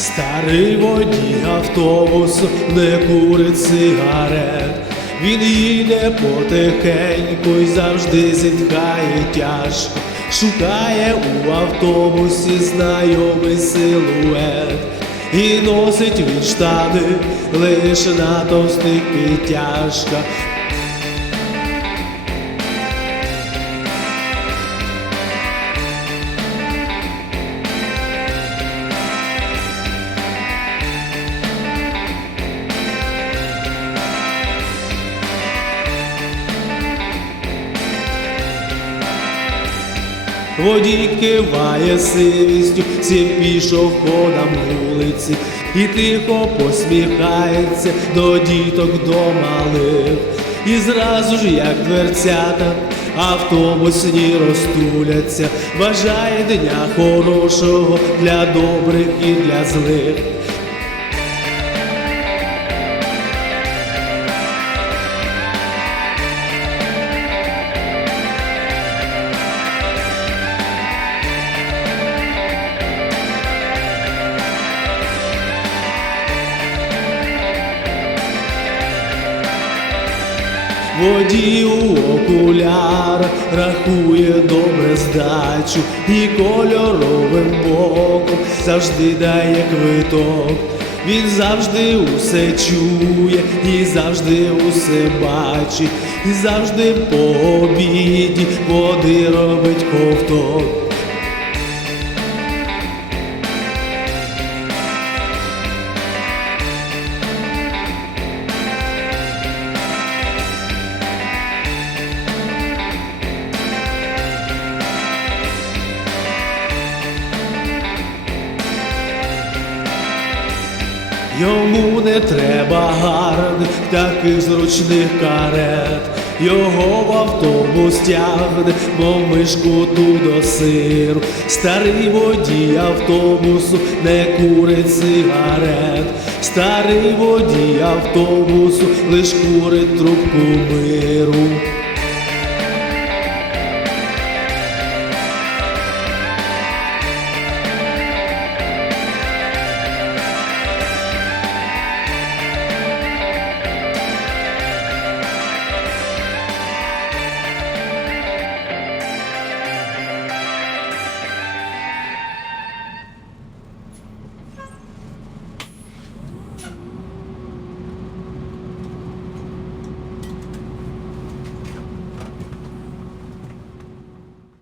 Старий водій автобусу не курить сигарет. Він їде потихеньку і завжди зітхає тяжко. Шукає у автобусі знайомий силует. І носить він штани лише на товстих підтяжках. Водій киває сивістю сім пішов ходом вулиці і тихо посміхається до діток до малих. І зразу ж, як дверцята, автобусні розтуляться, бажає дня хорошого для добрих і для злих. Водій у окулярах рахує добре здачу і кольоровим боком завжди дає квиток. Він завжди усе чує і завжди усе бачить, і завжди по обіді води робить ковток. Йому не треба гарних таких зручних карет. Його в автобус тягне, мов мишку ту до сиру. Старий водій автобусу не курить сигарет. Старий водій автобусу лиш курить трубку миру.